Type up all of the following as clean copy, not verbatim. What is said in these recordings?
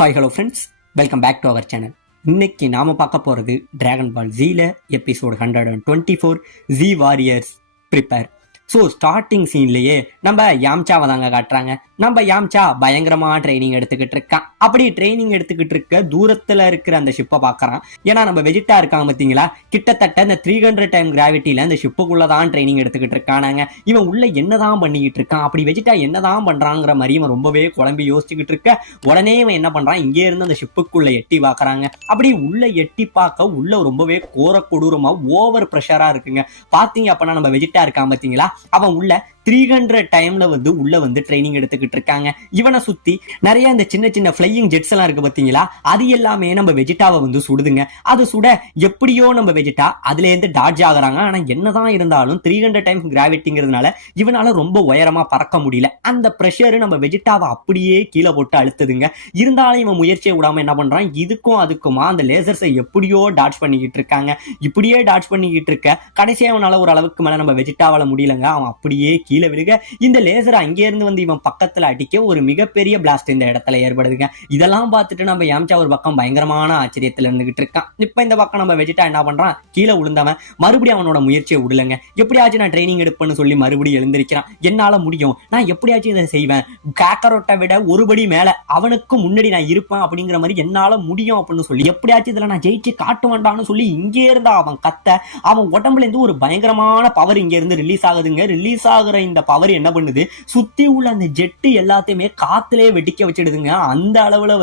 Hi hello friends, welcome back to our channel. இன்னைக்கு நாம பார்க்க போறது டிராகன் பால் ஜீல episode 124 Z warriors prepare. So starting சீன்லயே நம்ம யாம்சாவை தாங்க காட்டுறாங்க. நம்ம யாம்சா பயங்கரமா ட்ரைனிங் எடுத்துக்கிட்டு இருக்கான். அப்படி ட்ரைனிங் எடுத்துக்கிட்டு இருக்க தூரத்துல இருக்கிற அந்த ஷிப்பை பாக்குறான். ஏன்னா நம்ம வெஜிட்டா இருக்காங்க பார்த்தீங்களா, கிட்டத்தட்ட இந்த 300 டைம் கிராவிட்டியில அந்த ஷிப்புக்குள்ளதான் ட்ரைனிங் எடுத்துக்கிட்டு இருக்கானாங்க. இவன் உள்ள என்னதான் பண்ணிக்கிட்டு இருக்கான், அப்படி வெஜிட்டா என்னதான் பண்றாங்கிற மாதிரி இவன் ரொம்பவே குழம்பி யோசிச்சுக்கிட்டு இருக்க. உடனே இவன் என்ன பண்றான், இங்கே இருந்து அந்த ஷிப்புக்குள்ள எட்டி பாக்குறாங்க. அப்படி உள்ள எட்டி பார்க்க உள்ள ரொம்பவே கோர கொடூரமா ஓவர் ப்ரெஷரா இருக்குங்க. பாத்தீங்க அப்படின்னா நம்ம வெஜிட்டா இருக்கான் பார்த்தீங்களா, அவன் உள்ள 300 டைம்ல உள்ள ட்ரைனிங் எடுத்துக்கிட்டு இருக்காங்க. இவனை சுத்தி நிறைய இந்த சின்ன சின்ன ஃபிளையிங் ஜெட்ஸ் எல்லாம் இருக்கு பாத்தீங்களா, அது எல்லாமே நம்ம வெஜிட்டாவை சுடுதுங்க. அது சுட எப்படியோ நம்ம வெஜிட்டா அதுல இருந்து டாட்ஜ் ஆகுறாங்க. ஆனா என்னதான் இருந்தாலும் 300 டைம்ஸ் கிராவிட்டிங்கிறதுனால இவனால ரொம்ப உயரமா பறக்க முடியல. அந்த பிரஷர் நம்ம வெஜிட்டாவை அப்படியே கீழே போட்டு அழுத்துதுங்க. இருந்தாலும் இவன் முயற்சியை விடாம என்ன பண்றான், இதுக்கும் அதுக்குமா அந்த லேசர்ஸை எப்படியோ டாட்ஜ் பண்ணிக்கிட்டு இருக்காங்க. இப்படியே டாட்ஜ் பண்ணிக்கிட்டு இருக்க கடைசியா அவனால ஒரு அளவுக்கு மேல நம்ம வெஜிட்டாவால முடியலங்க. அவன் அப்படியே கீழே விழுக இந்த லேசர் அங்கே இருந்து இவன் பக்கத்துல அடிக்க ஒரு மிகப்பெரிய பிளாஸ்ட் இந்த இடத்துல ஏற்படுதுங்க. இதெல்லாம் பார்த்துட்டு நம்ம யாம்சா ஒரு பக்கம் பயங்கரமான ஆச்சரியத்துல இருந்துகிட்டு இருக்கான். இப்ப இந்த பக்கம் நம்ம வெஜிட்டா என்ன பண்றான், கீழே விழுந்தவன் மறுபடியும் அவனோட முயற்சியை விடலங்க. எப்படியாச்சும் நான் ட்ரைனிங் எடுப்பேன்னு சொல்லி மறுபடியும் எழுந்திருக்கிறான். என்னால முடியும், நான் எப்படியாச்சும் இதை செய்வேன், காக்கரோட்டை விட ஒருபடி மேல அவனுக்கு முன்னாடி நான் இருப்பேன் அப்படிங்கிற மாதிரி என்னால முடியும் அப்படின்னு சொல்லி எப்படியாச்சும் இதுல நான் ஜெயிச்சு காட்டு வேண்டாம்னு சொல்லி இங்கே இருந்தா அவன் கத்த, அவன் உடம்புல இருந்து ஒரு பயங்கரமான பவர் இங்க இருந்து ரிலீஸ் ஆகுதுங்க. ரிலீஸ் ஆகுற இந்த பவர் என்ன பண்ணுது, சுத்தி உள்ள அந்த ஜெட்டு எல்லாத்தையுமே காத்திலே வெடிக்க வச்சிடுதுங்க. அந்த அளவுல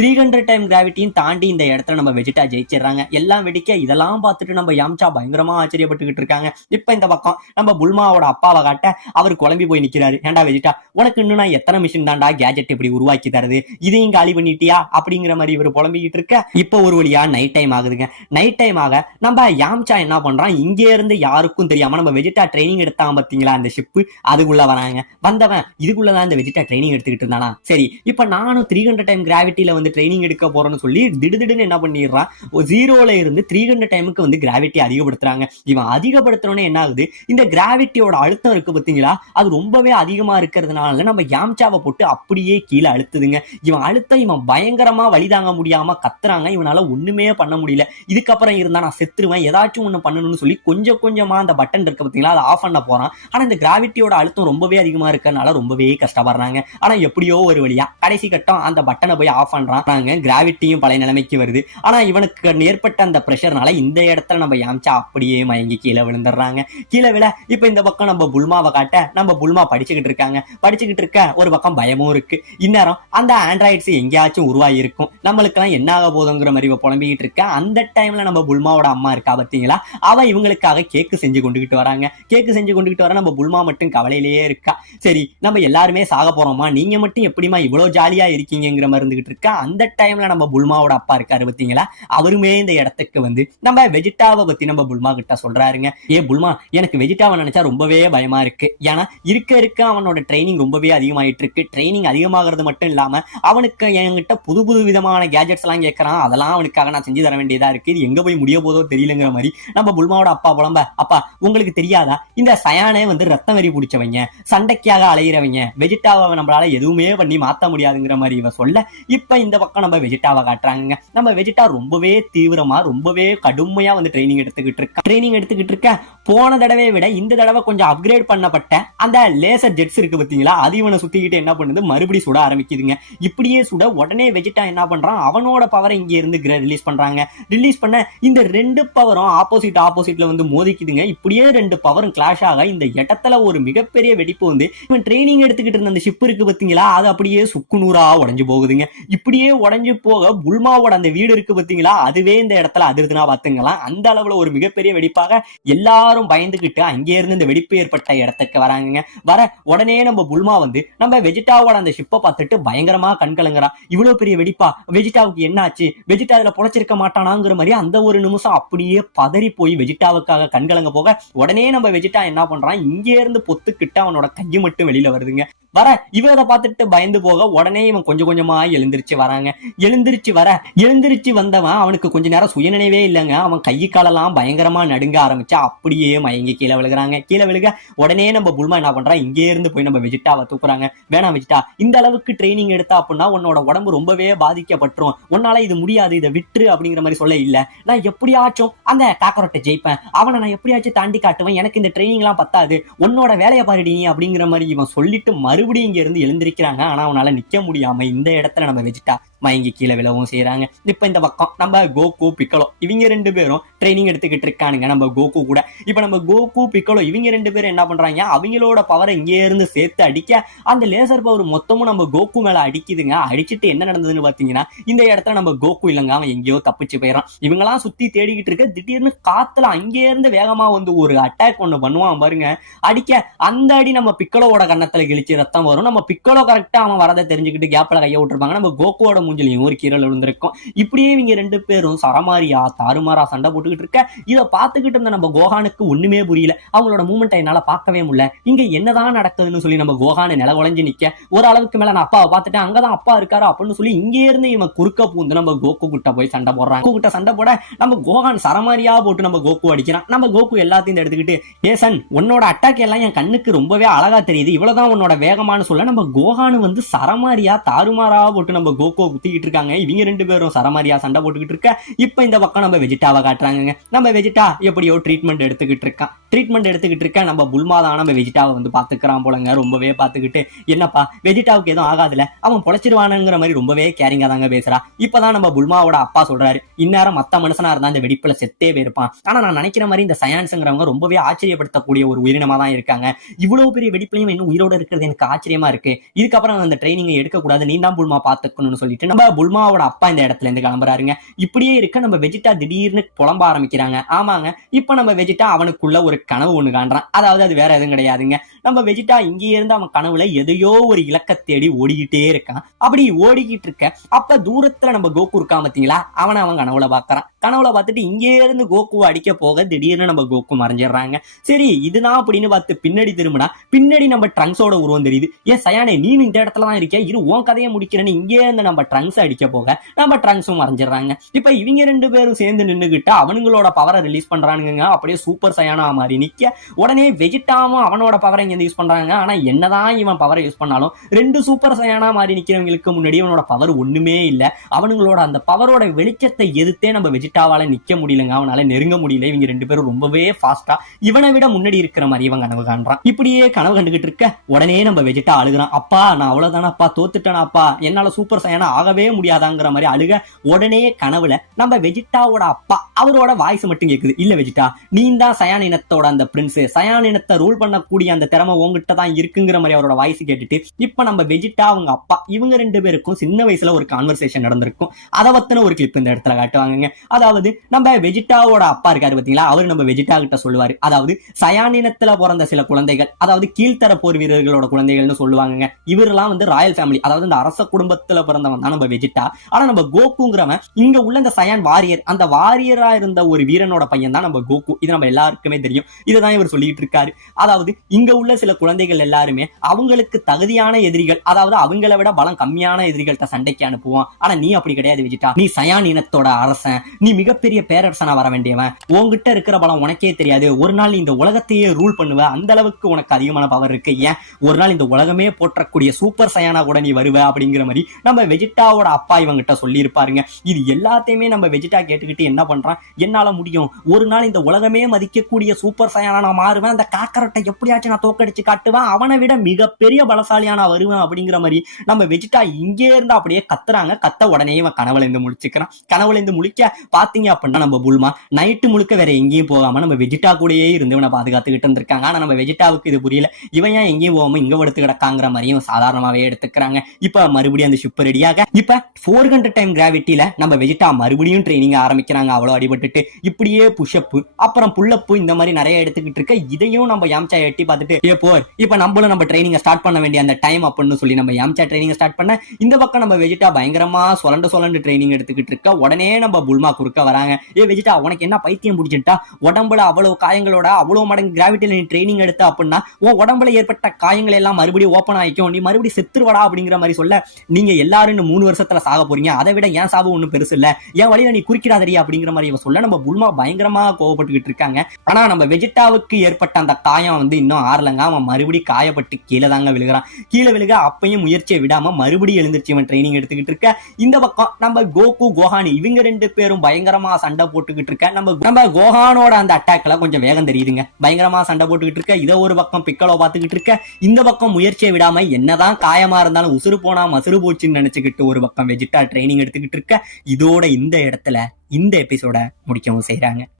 300 டைம் கிராவிட்டியும் தாண்டி இந்த இடத்துல நம்ம வெஜிட்டா ஜெயிச்சிடறாங்க. எல்லாம் வெடிக்க இதெல்லாம் பார்த்துட்டு நம்ம யாம்சா பயங்கரமா ஆச்சரியப்பட்டுக்கிட்டு இருக்காங்க. இப்ப இந்த பக்கம் நம்ம புல்மாவோட அப்பாவை காட்ட அவர் குழம்பி போய் நிக்கிறாரு. ஏண்டா வெஜிட்டா, உனக்கு இன்னும் நான் எத்தனை மிஷின் தாண்டா கேஜெட் இப்படி உருவாக்கி தருது, இதையும் காலி பண்ணிட்டியா அப்படிங்கிற மாதிரி இவர் புலம்பிக்கிட்டு இருக்க. இப்ப ஒரு வழியா நைட் டைம் ஆகுதுங்க. நைட் டைம் ஆக நம்ம யாம்சா என்ன பண்றான், இங்கே இருந்து யாருக்கும் தெரியாம நம்ம வெஜிட்டா ட்ரைனிங் எடுத்தான் பாத்தீங்களா அந்த ஷிப்பு, அதுக்குள்ள வராங்க. வந்தவன் இதுக்குள்ளதான் இந்த வெஜிட்டா ட்ரைனிங் எடுத்துக்கிட்டு இருந்தானா, சரி இப்ப நானும் 300 டைம் கிராவிட்டியில ட்ரைனிங் எடுக்க போறேன்னு சொல்லி திடுதிடுன்னு என்ன பண்ணிடுறான், 0ல இருந்து 300 டைமுக்கு கிராவிட்டி அதிகப்படுத்துறாங்க. இவன் அதிகப்படுத்துறோன்னு என்ன ஆகுது, இந்த கிராவிட்டியோட அழுத்தம் இருக்கு பாத்தீங்களா, அது ரொம்பவே அதிகமா இருக்கிறதுனால நம்ம யாம்சாவை போட்டு அப்படியே கீழே அழுத்துதுங்க. இவன் அழுத்த இவன் பயங்கரமா வழி தாங்க முடியாம கத்துறாங்க. இவனால ஒண்ணுமே பண்ண முடியல. இதுக்கப்புறம் இருந்தா நான் செத்துருவேன், ஏதாச்சும் ஒண்ணு பண்ணணும்னு சொல்லி கொஞ்சம் கொஞ்சமா அந்த பட்டன் இருக்கு பாத்தீங்களா, அதை ஆஃப் பண்ண போறான். ஆனா இந்த கிராவிட்டியோட அழுத்தம் ரொம்பவே அதிகமா இருக்கறனால ரொம்பவே கஷ்டப்படுறாங்க. ஆனா எப்படியோ ஒரு வழியா கடைசி கட்டம் அந்த பட்டனை போய் ஆஃப் பண்றாங்க. கிராவிட்டியும் பழைய நிலைமைக்கு வருது. ஆனா இவனுக்கு ஏற்பட்ட அந்த பிரஷர்னால இந்த இடத்துல நம்ம யாம்சா அப்படியே மயங்கி கீழே விழுந்துடுறாங்க. கீழே விழ இப்ப இந்த பக்கம் நம்ம புல்மாவை காட்ட நம்ம புல்மா படிச்சுக்கிட்டு இருக்காங்க. படிச்சுக்கிட்டு இருக்க ஒரு பக்கம் பயமும் இருக்கு. இந்நேரம் அந்த ஆண்ட்ராய்ட்ஸ் எங்கேயாச்சும் உருவாகி இருக்கும், நம்மளுக்கு எல்லாம் என்ன ஆக போதுங்கிற மாதிரி புலம்பிக்கிட்டு இருக்க. அந்த டைம்ல நம்ம புல்மாவோட அம்மா இருக்கா பாத்தீங்களா, அவ இவங்களுக்காக கேக்கு செஞ்சு கொண்டுகிட்டு வராங்க. கேக்கு செஞ்சு கொண்டுகிட்டு வர நம்ம புல்மா மட்டும் கவலையிலேயே இருக்கா. சரி நம்ம எல்லாருமே சாக போறோமா, நீங்க மட்டும் எப்படிமா இவ்வளவு ஜாலியா இருக்கீங்கிற மாதிரி இருந்துகிட்டு இருக்கா. அந்த டைம்ல நம்ம புல்மாவோட அப்பா இருக்காரு பாத்தீங்களா, அவருமே இந்த இடத்துக்கு நம்ம வெஜிட்டாவை பத்தி நம்ம புல்மா கிட்ட சொல்றாருங்க. ஏ புல்மா, எனக்கு வெஜிட்டாவை நினைச்சா ரொம்பவே பயமா இருக்கு. ஏன்னா இருக்க இருக்க அவனோட ட்ரைனிங் ரொம்பவே அதிகமாயிட்டு இருக்கு. ட்ரைனிங் அதிகமாகிறது மட்டும் இல்லாம அவனுக்கு என்கிட்ட புது புது விதமான கேஜெட்ஸ் எல்லாம் கேட்கறான். அதெல்லாம் அவனுக்காக நான் செஞ்சு தர வேண்டியதா இருக்கு. இது எங்க போய் முடிய போதோ தெரியலங்கிற மாதிரி நம்ம புல்மாவோட அப்பா புலம்ப, அப்பா உங்களுக்கு தெரியாதா, இந்த சயானே ரத்தம் வெறி பிடிச்சவங்க, சண்டைக்காக அலையிறவங்க, வெஜிட்டாவை நம்மளால எதுவுமே பண்ணி மாத்த முடியாதுங்கிற மாதிரி இவ சொல்ல, இப்ப இந்த பக்கம் நம்ம வெஜிட்டாவை காட்டுறாங்க. நம்ம வெஜிட்டா ரொம்பவே தீவிரமா ரொம்பவே கடுமையா ட்ரைனிங் எடுத்துக்கிட்டு இருக்க. போன தடவை விட இந்த தடவை கொஞ்சம் அப்கிரேட் பண்ணப்பட்ட அந்த லேசர் ஜெட்ஸ் இருக்கு பாத்தீங்களா, அது இவனை சுத்திக்கிட்டு என்ன பண்ணுது, மறுபடியும் சுட ஆரம்பிக்குதுங்க. இப்படியே சுட உடனே வெஜிட்டா என்ன பண்றான், அவனோட பவரை இங்க இருந்து ரிலீஸ் பண்றாங்க. ரிலீஸ் பண்ண இந்த ரெண்டு பவரும் ஆப்போசிட்ல மோதிக்குதுங்க. இப்படியே ரெண்டு பவரும் கிளாஷ் ஆக இந்த இடத்துல ஒரு மிகப்பெரிய வெடிப்பு இவன் ட்ரைனிங் எடுத்துக்கிட்டு இருந்த அந்த ஷிப் இருக்கு பாத்தீங்களா, அது அப்படியே சுக்குநூறா உடைஞ்சு போகுதுங்க. இப்படியே உடைஞ்சு போக புல்மாவோட அந்த வீடு இருக்கு பாத்தீங்களா, அதுவே இந்த இடத்துல அதிர்துனா பாத்துங்களா. அந்த அளவுல ஒரு மிகப்பெரிய வெடிப்பாக எல்லாரும் பயந்துகிட்டு அங்கே இருந்து இந்த வெடிப்பு ஏற்பட்ட இடத்துக்கு வராங்க. வர உடனே நம்ம புல்மா நம்ம வெஜிட்டாவோட அந்த ஷிப்பை பார்த்துட்டு பயங்கரமா கண்கலங்குறா. இவ்வளவு பெரிய வெடிப்பா, வெஜிட்டாவுக்கு என்ன ஆச்சு, வெஜிட்டா இதுல பொழைச்சிருக்க மாட்டானாங்கிற மாதிரி அந்த ஒரு நிமிஷம் அப்படியே பதறி போய் வெஜிட்டாவுக்காக கண்கலங்க போக உடனே நம்ம வெஜிட்டா என்ன பண்றான், இங்கே இருந்து பொத்துக்கிட்டு அவனோட கையை மட்டும் வெளியில வருதுங்க. வர இவரை பார்த்துட்டு பயந்து போக உடனே இவன் கொஞ்சம் கொஞ்சமா எழுந்திருச்சு வராங்க. எழுந்திருச்சு வந்தவன் அவனுக்கு கொஞ்ச நேரம் சுயநினைவே இல்லைங்க. அவன் கை காலெல்லாம் பயங்கரமா நடுங்க ஆரம்பிச்சா அப்படியே மயங்கி கீழே விழுகிறாங்க. கீழே விழுக உடனே நம்ம புல்மா என்ன பண்றா, இங்கே இருந்து போய் நம்ம வெஜிட்டாவை தூக்குறாங்க. வேணாம் வெஜிட்டா, இந்த அளவுக்கு ட்ரைனிங் எடுத்தா அப்படின்னா உன்னோட உடம்பு ரொம்பவே பாதிக்கப்பட்டுரும், உன்னால இது முடியாது, இதை விட்டுரு அப்படிங்கிற மாதிரி சொல்ல. இல்ல, நான் எப்படியாச்சும் அந்த காக்கரோட்டை ஜெயிப்பேன், அவனை நான் எப்படியாச்சும் தாண்டி காட்டுவேன், எனக்கு இந்த ட்ரைனிங் எல்லாம் பத்தாது, உன்னோட வேலையை பாருடி அப்படிங்கிற மாதிரி இவன் சொல்லிட்டு மறுபடியும் இங்க இருந்து எழுந்திருக்கிறாங்க. ஆனா அவனால நிக்க முடியாம இந்த இடத்துல நம்ம வெஜிட்டா மயங்கி கீழே விழவும் செய்யறாங்க. இப்ப இந்த பக்கம் நம்ம கோகு பிக்கலோ இவங்க ரெண்டு பேரும் ட்ரைனிங் எடுத்துக்கிட்டு இருக்கானுங்க நம்ம கோகு கூட. இப்ப நம்ம கோகு பிக்கலோ இவங்க ரெண்டு பேரும் என்ன பண்றாங்க, அவங்களோட பவரை இங்கே இருந்து சேர்த்து அடிக்க அந்த லேசர் பவர் மொத்தமும் நம்ம கோகு மேல அடிக்குதுங்க. அடிச்சுட்டு என்ன நடந்ததுன்னு பாத்தீங்கன்னா, இந்த இடத்துல நம்ம கோகு இல்லைங்க, அவன் எங்கேயோ தப்பிச்சு போயிடறான். இவங்கெல்லாம் சுத்தி தேடிக்கிட்டு இருக்க திடீர்னு காத்துல அங்கே இருந்து வேகமா வந்து ஒரு அட்டாக் ஒண்ணு பண்ணுவான் பாருங்க. அடிக்க அந்த அடி நம்ம பிக்கலோட கண்ணத்துல கிழிச்சு ரத்தம் வரும். நம்ம பிக்கலோ கரெக்டா அவன் வரதை தெரிஞ்சுக்கிட்டு கேப்ல கைய விட்டுருப்பாங்க. நம்ம கோகுவோட மூஞ்சிலையும் ஒரு கீரல் விழுந்திருக்கும். இப்படியே இவங்க ரெண்டு பேரும் சரமாரியா தாறுமாறா சண்டை போட்டுக்கிட்டு இருக்க இதை பார்த்துக்கிட்டு இருந்த நம்ம கோகானுக்கு ஒண்ணுமே புரியல. அவங்களோட மூமெண்ட் என்னால பார்க்கவே முடியல. இங்க என்னதான் நடக்குதுன்னு சொல்லி நம்ம கோகானு நில உழைஞ்சு நிக்க, ஒரு அளவுக்கு மேல நான் அப்பாவை பார்த்துட்டேன், அங்கதான் அப்பா இருக்காரு அப்படின்னு சொல்லி இங்கே இருந்து இவன் குறுக்க பூந்து நம்ம கோகு கிட்ட போய் சண்டை போடுறான். கோகு கிட்ட சண்டை போட நம்ம கோகான் சரமாரியா போட்டு நம்ம கோகு அடிக்கிறான். நம்ம கோகு எல்லாத்தையும் எடுத்துக்கிட்டு, ஏசன் உன்னோட அட்டாக் எல்லாம் என் கண்ணுக்கு ரொம்பவே அழகா தெரியுது, இவ்வளவுதான் உன்னோட வேகமானு சொல்ல நம்ம கோகானு வந்து சரமாரியா தாறுமாறா போட்டு நம்ம கோகோ குத்திக்கிட்டு இருக்காங்க. இவங்க ரெண்டு பேரும் சரமாரியா சண்டை போட்டுக்கிட்டு இருக்க இப்ப இந்த பக்கம் நம்ம வெஜிட்டாவை காட்டுறாங்க. நம்ம வெஜிட்டா எப்படியோ ட்ரீட்மெண்ட் எடுத்துக்கிட்டு இருக்க நம்ம புல்மாதான் நம்ம வெஜிட்டாவை வந்து பாத்துக்கிறான் போலங்க. ரொம்பவே பாத்துக்கிட்டு, என்னப்பா வெஜிட்டாவுக்கு எதுவும் ஆகாதுல, அவன் பொழைச்சிருவானுங்கிற மாதிரி ரொம்பவே கேரிங்கா தாங்க பேசுறா. இப்பதான் நம்ம புல்மாவோட அப்பா சொல்றாரு, இந்நேரம் மத்த மனுஷனா இருந்தா இந்த வெடிப்புல செத்தே போயிருப்பான். ஆனா நான் நினைக்கிற மாதிரி இந்த சயான்ஸ்ங்கிறவங்க ரொம்பவே ஆச்சரியப்படுத்தக்கூடிய ஒரு உயிரினமா தான் இருக்காங்க. இவ்வளவு பெரிய வெடிப்புலையும் இன்னும் உயிரோட இருக்கிறது எனக்கு ஆச்சரியமா இருக்கு. இதுக்கப்புறம் அந்த ட்ரைனிங் எடுக்க கூடாது, நீ தான் புல்மா பாத்துக்கணும்னு சொல்லிட்டு நம்ம புல்மாவோட அப்பா இந்த இடத்துல இருந்து கிளம்புறாருங்க. இப்படியே இருக்க நம்ம வெஜிட்டா திடீர்னு புலம்ப ஆரம்பிக்கிறாங்க. ஆமாங்க, இப்ப நம்ம வெஜிட்டா அவனுக்குள்ள ஒரு கனவு ஒண்ணு காண்றான். அதாவது அது வேற எதுவும் கிடையாதுங்க, நம்ம வெஜிட்டா இங்கே இருந்து அவன் கனவுல எதையோ ஒரு இலக்க தேடி ஓடிக்கிட்டே இருக்கான். அப்படி ஓடிக்கிட்டு இருக்க அப்ப தூரத்துல நம்ம கோகு இருக்கான் பாத்தீங்களா, அவன் கனவுல பாக்குறான். கனவுல பார்த்துட்டு இங்கே இருந்து கோகுவை அடிக்க போக திடீர்னு நம்ம கோகு மறைஞ்சிடுறாங்க. சரி இதுதான் அப்படின்னு பார்த்து பின்னாடி திரும்பினா பின்னாடி நம்ம ட்ரங்க்ஸோட உருவம் தெரியுது. ஏன் சயானே நீ இந்த இடத்துல தான் இருக்க, இரு உன் கதையை முடிக்கிறேன்னு இங்கே இருந்து நம்ம ட்ரங்க்ஸ் அடிக்க போக நம்ம ட்ரங்க்ஸும் மறைஞ்சிடறாங்க. இப்ப இவங்க ரெண்டு பேரும் சேர்ந்து நின்னுகிட்டு அவனுங்களோட பவரை ரிலீஸ் பண்றானுங்க. அப்படியே சூப்பர் சயானா மாதிரி நிக்க உடனே வெஜிட்டாவும் அவனோட பவரை இங்க யூஸ் பண்றாங்க. ஆனா என்னதான் இவன் பவரை யூஸ் பண்ணாலும் ரெண்டு சூப்பர் சயானா மாதிரி நிக்கிறவங்களுக்கு முன்னாடி அவனோட பவர் ஒண்ணுமே இல்ல. அவனுங்களோட அந்த பவரோட வெளிச்சத்தை எதிர்த்தே நம்ம வெஜிட்டாவால நிக்க முடியலங்க, அவனால நெருங்க முடியல. இவங்க ரெண்டு பேரும் ரொம்பவே ஃபாஸ்டா இவனை விட முன்னாடி இருக்கிற மாதிரி இவன் கனவு காண்றான். இப்படியே கனவு கண்டுகிட்டு இருக்க உடனே நம்ம வெஜிட்டா அழுகுறான். அப்பா நான் அவ்வளவுதானப்பா, தோத்துட்டேனாப்பா, என்னால சூப்பர் சயானா ஆகவே முடியாதாங்கிற மாதிரி அழுக உடனே கனவுல நம்ம வெஜிட்டாவோட அப்பா அவரோட வாய்ஸ் மட்டும் கேக்குது. இல்ல வெஜிட்டா, நீ தான் சயான் இனத்தோட அந்த பிரின்ஸ், சயான் இனத்தை ரூல் பண்ணக்கூடிய அந்த திறமை உங்ககிட்ட தான் இருக்குங்கிற மாதிரி அவரோட வாய்ஸ் கேட்டுட்டு இப்ப நம்ம வெஜிட்டா அவங்க அப்பா இவங்க ரெண்டு பேருக்கும் சின்ன வயசுல ஒரு கான்வர்சேஷன் நடந்திருக்கும். அதை பத்தின ஒரு கிளிப் இந்த இடத்துல காட்டுவாங்க. அதாவது நம்ம வெஜிட்டாவோட அப்பா இருக்காரு பாத்தீங்களா, அவரு நம்ம வெஜிட்டா கிட்ட சொல்லுவாரு, அதாவது சயான் இனத்துல பிறந்த சில குழந்தைகள், அதாவது கீழ்த்தர போர் வீரர்களோட குழந்தைகள்னு சொல்லுவாங்க. இவரெல்லாம் வந்து ராயல் ஃபேமிலி, அதாவது இந்த அரச குடும்பத்துல பிறந்தவன் தான் நம்ம வெஜிட்டா. ஆனா நம்ம கோகுங்கிறவன் இங்க உள்ள இந்த சயான் வாரியர், அந்த வாரியரா இருந்த ஒரு வீரனோட பையன் தான் நம்ம கோகு. இது நம்ம எல்லாருக்குமே தெரியும். இதுதான் இவர் சொல்லிட்டு இருக்காரு. அதாவது இங்க உள்ள சில குழந்தைகள் எல்லாருமே அவங்களுக்கு தகுதியான எதிரிகள், அதாவது அவங்களை விட பலம் கம்மியான எதிரிகள்கிட்ட சண்டைக்கு அனுப்புவான். ஆனா நீ அப்படி கிடையாது வெஜிட்டா, நீ சயான் இனத்தோட அரசன், நீ மிகப்பெரிய பேரரசனா வர வேண்டியவன், உன்கிட்ட இருக்கிற பலம் உனக்கே தெரியாது, ஒரு நாள் நீ இந்த உலகத்தையே ரூல் பண்ணுவ, அந்த அளவுக்கு உனக்கு அதிகமான பவர் இருக்கு, ஏன் ஒரு நாள் இந்த உலகமே போற்றக்கூடிய சூப்பர் சயானா கூட நீ வருவ அப்படிங்கிற மாதிரி நம்ம வெஜிட்டாவோட அப்பா இவங்கிட்ட சொல்லி இருப்பாருங்க. இது எல்லாத்தையுமே நம்ம வெஜிட்டா கேட்டுக்கிட்டு என்ன பண்றான், என்னால முடியும், ஒரு நாள் இந்த உலகமே மதிக்கக்கூடிய சூப்பர் சயானா நான் மாறுவேன், அந்த காக்கரட்டை எப்படியாச்சும் நான் தோக்கடிச்சு காட்டுவேன், அவனை விட மிகப்பெரிய பலசாலியான வருவேன் அப்படிங்கிற மாதிரி நம்ம வெஜிட்டா இங்கே இருந்து அப்படியே கத்துறாங்க. கத்த உடனே இவன் கனவுல இருந்து முழிச்சுக்கிறான். கனவுல இருந்து முழிக்க பாத்தீங்க அப்படின்னா நம்ம புல்மா நைட்டு முழுக்க வேற எங்கேயும் போகாம நம்ம வெஜிட்டா கூடயே இருந்து இவனை பாதுகாத்துக்கிட்டு இருந்திருக்காங்க. ஆனா நம்ம வெஜிட்டாவுக்கு இது புரியல, இவன் ஏன் எங்கேயும் போகாம இங்க எடுத்து கிடக்காங்கிற மாதிரியும் சாதாரணமாவே எடுத்துக்கிறாங்க. இப்ப மறுபடியும் அந்த ஷிப் ரெடியாக இப்ப 400 டைம் கிராவிட்டியில நம்ம வெஜிட்டா மறுபடியும் ட்ரைனிங் ஆரம்பிக்கிறாங்க. அவ்வளவு அடிபட்டுட்டு இப்படியே புஷ்அப் அப்புறம் புல்லப் இந்த மாதிரி நிறைய எடுத்துக்கிட்டு இருக்க இதையும் நம்ம யாம்சா எட்டி பார்த்துட்டு ஏ போர் இப்ப நம்மளும் நம்ம ட்ரைனிங் ஸ்டார்ட் பண்ண வேண்டிய அந்த டைம் அப்படின்னு சொல்லி நம்ம யாம்சா ட்ரைனிங் ஸ்டார்ட் பண்ண இந்த பக்கம் நம்ம வெஜிட்டா பயங்கரமா சொலண்டு ட்ரைனிங் எடுத்துக்கிட்டு இருக்க உடனே நம்ம புல்மா குறுக்க வராங்க. வெஜிடா உனக்கு என்ன பைத்தியம் பிடிச்சிட்டா, உடம்புல அவ்வளவு காயங்களோட அவ்வளவு மடங்கு கிராவிட்டியில நீ ட்ரைனிங் எடுத்த அப்படின்னா உன் உடம்புல ஏற்பட்ட காயங்கள் எல்லாம் மறுபடியும் ஓப்பன் ஆயிக்கும், நீ மறுபடியும் செத்துருவடா அப்படிங்கிற மாதிரி சொல்ல, நீங்க எல்லாரும் இன்னும் 3 வருஷத்துல சாக போறீங்க, அதை விட ஏன் சாவு ஒண்ணும் பெருசு இல்ல, என் வழியில நீ குறிக்கிறாதடி அப்படிங்கிற மாதிரி இவ சொல்ல நம்ம புல்மா பயங்கரமா கோவப்பட்டுக்கிட்டு இருக்காங்க. ஆனா நம்ம வெஜிடாவுக்கு ஏற்பட்ட அந்த காயம் இன்னும் ஆறலங்க. அவன் மறுபடியும் காயப்பட்டு கீழே தாங்க விழுகிறான். கீழே விழுக அப்பையும் முயற்சியை விடாம மறுபடியும் எழுந்திருச்சு இவன் ட்ரைனிங் எடுத்துக்கிட்டு இருக்க. இந்த பக்கம் நம்ம கோகு கோஹானி இவங்க 2 பேரும் பயங்கரமா சண்டை போட்டுக்கிட்டு இருக்க. நம்ம கோஹானோட அந்த அட்டாக்ல கொஞ்சம் வேகம் தெரியுதுங்க. பயங்கரமா சண்டை போட்டுக்கிட்டு இருக்க. இதை ஒரு பக்கம் பிக்கலோ பாத்துக்கிட்டு இருக்க. இந்த பக்கம் முயற்சியை விடாம என்னதான் காயமா இருந்தாலும் உசுறு போனா மசுறு போச்சுன்னு நினைச்சுக்கிட்டு ஒரு பக்கம் வெஜிடா ட்ரைனிங் எடுத்துக்கிட்டு இருக்க. இதோட இந்த இடத்துல இந்த எபிசோட முடிக்கவும் செய்யறாங்க.